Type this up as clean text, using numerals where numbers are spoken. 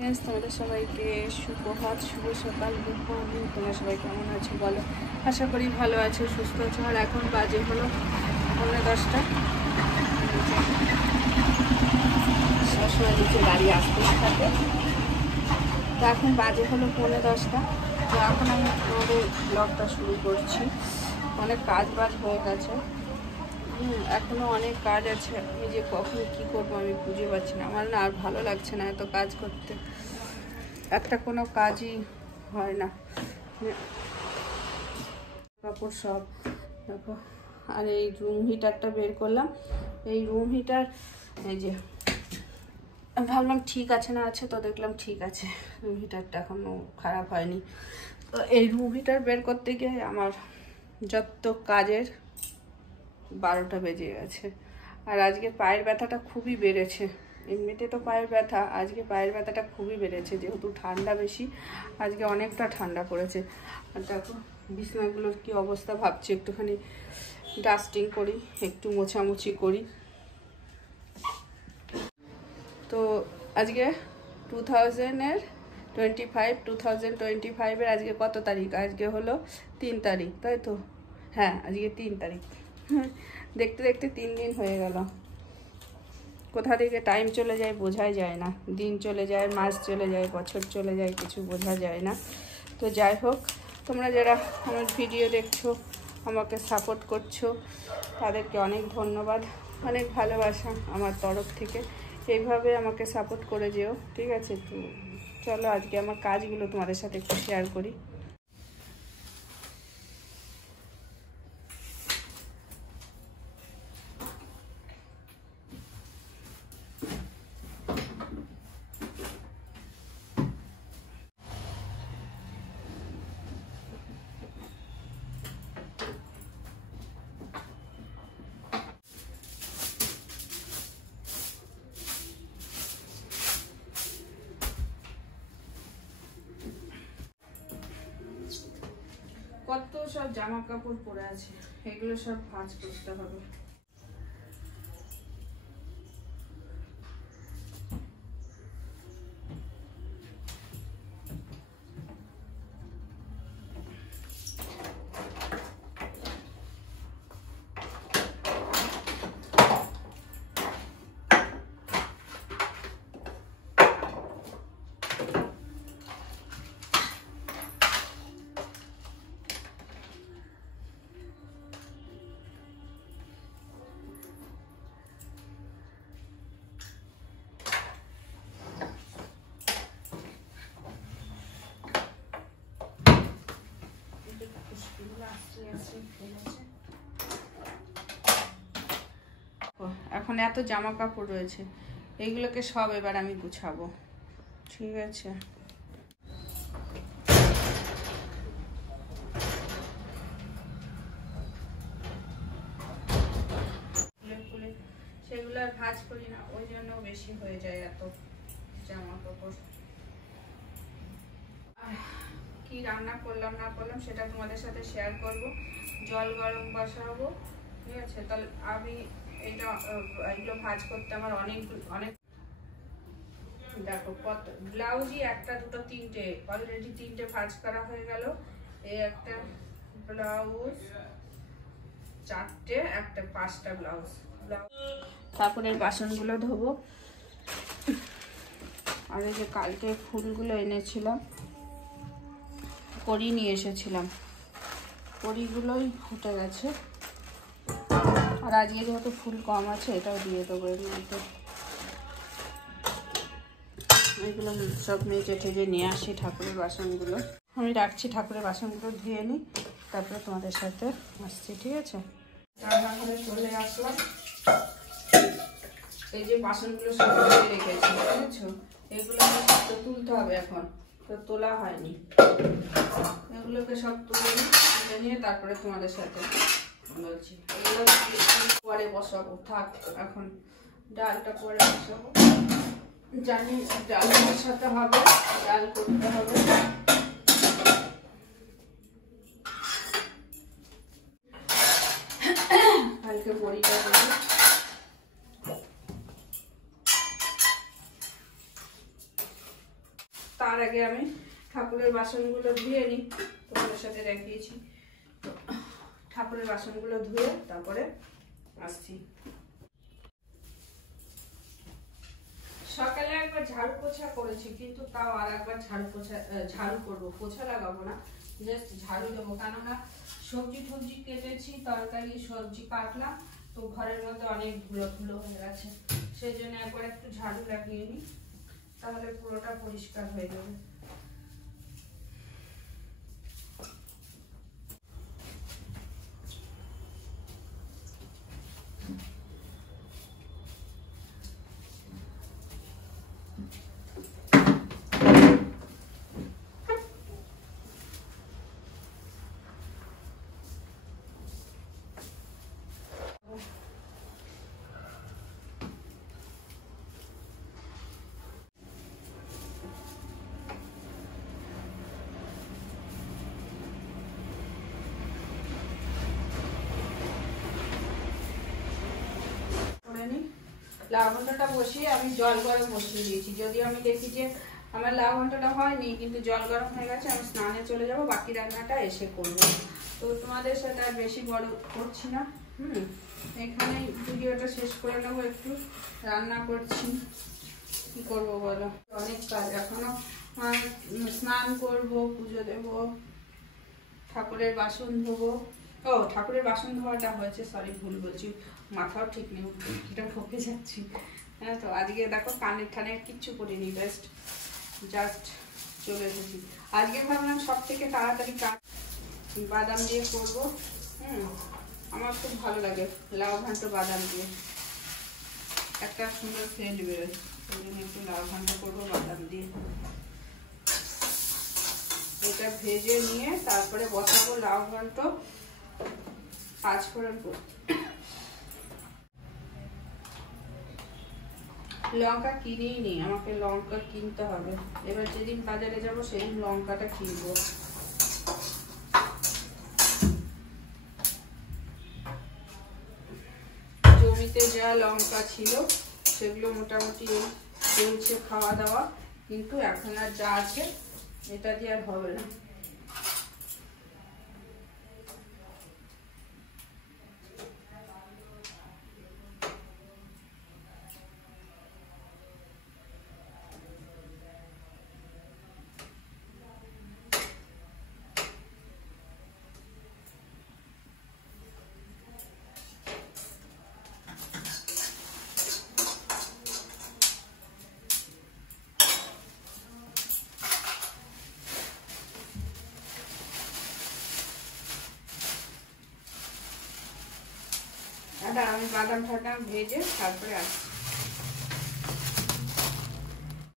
তোমাদের সবাইকে সুপ্রভাত, শুভ সকাল, গুড মর্নিং। তোমরা সবাই কেমন আছো বলো? আশা করি ভালো আছো, সুস্থ আছো। আর এখন বাজে হলো 10:30। সবসময় নিচে গাড়ি আসতে থাকে। তো এখন বাজে হলো 10:30। তো এখন আমি আমাদের ব্লগটা শুরু করছি। অনেক কাজ বাজ হয়ে গেছে, এখনও অনেক কাজ আছে। আমি যে কখন কী করবো আমি বুঝে পাচ্ছি না। আমার না আর ভালো লাগছে না এত কাজ করতে, একটা কোনো কাজই হয় না। কাপড় সব দেখো। আর এই রুম হিটারটা বের করলাম। এই রুম হিটার এই যে ভাবলাম ঠিক আছে না আছে, তো দেখলাম ঠিক আছে, রুম হিটারটা এখনও খারাপ হয়নি। তো এই রুম হিটার বের করতে গিয়ে আমার যত কাজের 12টা বেজে গেছে। আর আজকে পায়ের ব্যথাটা খুবই বেড়েছে। এমনিতে তো পায়ের ব্যথা, আজকে পায়ের ব্যথাটা খুবই বেড়েছে, যেহেতু ঠান্ডা বেশি। আজকে অনেকটা ঠান্ডা পড়েছে। আর দেখো বিছানাগুলোর কি অবস্থা, ভাবছি একটুখানি ডাস্টিং করি, একটু মোছামুছি করি। তো আজকে 2025 আজকে কত তারিখ? আজকে হলো 3 তারিখ, তাই তো? হ্যাঁ, আজকে 3 তারিখ। দেখতে দেখতে 3 দিন হয়ে গেল। কোথা থেকে টাইম চলে যায় বোঝাই যায় না। দিন চলে যায়, মাস চলে যায়, বছর চলে যায়, কিছু বোঝা যায় না। তো যাই হোক, তোমরা যারা আমার ভিডিও দেখছো, আমাকে সাপোর্ট করছো, তাদেরকে অনেক ধন্যবাদ, অনেক ভালোবাসা আমার তরফ থেকে। এইভাবে আমাকে সাপোর্ট করে যেও, ঠিক আছে? তো চলো আজকে আমার কাজগুলো তোমাদের সাথে একটু শেয়ার করি। কত সব জামা কাপড় পরে আছে, এগুলো সব ভাঁজ করতে হবে। এখন এত জামা কাপড় রয়েছে, এইগুলোকে সব এবার আমি গুছাবো, ঠিক আছে? সেগুলো আর ভাঁজ করি না, ওই জন্য বেশি হয়ে যায় এত জামা কাপড়। কি রান্না করলাম না করলাম সেটা তোমাদের সাথে শেয়ার করব। জল গরম বসাবো, ঠিক আছে? তাহলে আমি এইগুলো ভাঁজ করতে আমার অনেক দেখো কত ব্লাউজই, একটা দুটো তিনটে, অলরেডি 3টে ভাঁজ করা হয়ে গেল। এই একটা ব্লাউজ, 4টে, একটা 5টা ব্লাউজ। কাপড়ের বাসনগুলো ধোবো। আর এই যে কালকে ফুলগুলো এনেছিলাম, কড়ি নিয়ে এসেছিলাম, কড়িগুলোই ফুটে গেছে। আর আজকে যেহেতু ফুল কম আছে, এটাও দিয়ে দেবো এর মধ্যে। এগুলো সব মেজে টেজে নিয়ে আসি ঠাকুরের বাসনগুলো। আমি রাখছি, ঠাকুরের বাসনগুলো ধুয়ে নিই, তারপরে তোমাদের সাথে আসছি, ঠিক আছে? রান্নাঘরে চলে আসলাম। এই যে বাসনগুলো সব ধুয়ে রেখেছি, বুঝেছো? এগুলো তো তুলতে হবে এখন, তো তোলা হয়নি। এগুলোকে সব তুলে নিয়ে তারপরে তোমাদের সাথে বলছি। এগুলো পরে বসাবো, থাক এখন। ডালটা পরে বসাবো, জানি ডাল বসাতে হবে, ডাল করতে হবে। কালকে বড়িটা দেবো। তার আগে আমি ঠাকুরের বাসনগুলো ধুয়ে নিই, তোমাদের সাথে দেখিয়েছি। তো ঠাকুরের বাসনগুলো ধুয়ে তারপরে আসছি। সকালে একবার ঝাড়ু পোছা করেছি, কিন্তু তাও আর একবার ঝাড়ু করবো, পোছা লাগাবো না, জাস্ট ঝাড়ু দেবো। কেননা সবজি টবজি কেটেছি, তরকারি সবজি কাটলাম, তো ঘরের মধ্যে অনেক ধুলো ধুলো হয়ে গেছে, সেই জন্য একবার একটু ঝাড়ু লাগিয়ে নিই, তাহলে পুরোটা পরিষ্কার হয়ে যাবে। লাউ ঘন্টটা বসিয়ে আমি জল গরম বসিয়ে দিয়েছি। যদিও আমি দেখি যে আমার লাউ ঘন্টটা হয়নি, কিন্তু জল গরম হয়ে গেছে, আমি স্নানে চলে যাব, বাকি রান্নাটা এসে করব। তো তোমাদের সাথে আর বেশি বড় করছি না, এখানে ভিডিওটা শেষ করে নেবো। একটু রান্না করছি, কি করবো বলো, অনেক কাজ এখনো। স্নান করব, পুজো দেব, ঠাকুরের বাসন ধোবো। ও, ঠাকুরের বাসন ধোয়াটা হয়েছে, সরি ভুল বলছি, মাথাও ঠিক নেই, এটা ঠকে যাচ্ছি। হ্যাঁ, তো আজকে দেখো কানের ঠানের কিচ্ছু করিনি, জাস্ট চলে এসেছি। আজকে ভাবলাম সব থেকে তাড়াতাড়ি কাজ বাদাম দিয়ে করবো। আমার খুব ভালো লাগে লাউ ঘন্ট বাদাম দিয়ে, একটা সুন্দর সেন্ট বেরোয়, সেই জন্য একটু লাউ ঘন্ট করবো বাদাম দিয়ে। এটা ভেজে নিয়ে তারপরে বসাবো লাউ ঘন্ট, 5 ফোড়ন। লঙ্কা কিনেই নি, আমাকে লঙ্কা কিনতে হবে। এবার যেদিন বাজারে যাব সেদিন লঙ্কাটা কিনবো। জমিতে যা লঙ্কা ছিল সেগুলো মোটামুটি চলছে খাওয়া দাওয়া, কিন্তু এখন আর যা আছে এটা দিয়ে আর হবে না। আমি বাদাম ঠাদাম ভেজে তারপরে আসছি।